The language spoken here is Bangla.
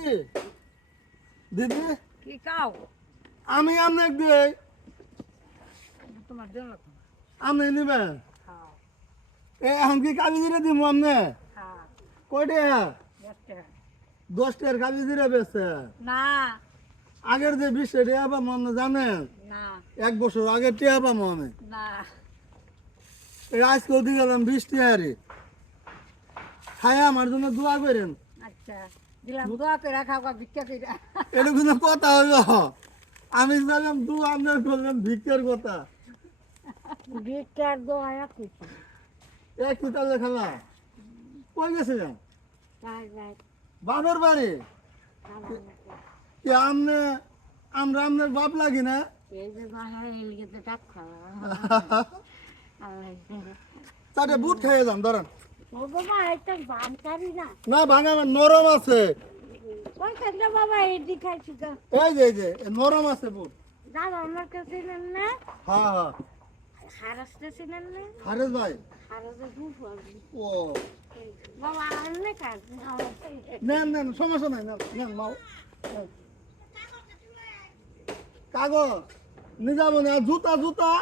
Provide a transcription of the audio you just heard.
দিদি দিদি কি কাও আমি আপনাকে দিই তোমার দেন লাগবে আপনি নেবেন হ্যাঁ এখন কি কালি জিরে দিব আপনি হ্যাঁ কয়টা দেখতে 10টার কালি জিরে বেছে না আগের যে 20 টাকা পাবো আপনি জানেন না 1 বছর আগে টাকা পাবো আমি না আজকেও দিয়ে গেলাম 20 টাকারে খায় আমার জন্য দোয়া করেন আচ্ছা দিলাম দোয়া করে খাওয়া ভিক্ষা করে এটা কোনো কথা হইল আমি বললাম দু আপনার বললাম ভিক্ষার কথা ভিক্ষার দোয়া আছে কি তাহলে খালা কই গেছিলেন বাই বাই বাবার বাড়ি কি আমরা আপনার বাপ লাগি না এই যে বাহার এলিগে তো টাক খাওয়া তাতে বুট খেয়ে যান ধরেন ও বাবা একটা বান কারি না না ভাঙা না, নরম আছে ওই কাজটা বাবা এদি খাইছি তো এই যে নরম আছে বুট দাদা আমার কাছে নেন না হ্যাঁ হ্যাঁ হারাসটা ছিলেন না হারেস ভাই হারাসে খুব ভালো ও বাবা আনলে কাজ নেন সমস্যা নাই নেন মাও নেন। কাগজ নিয়ে যাবো না জুতা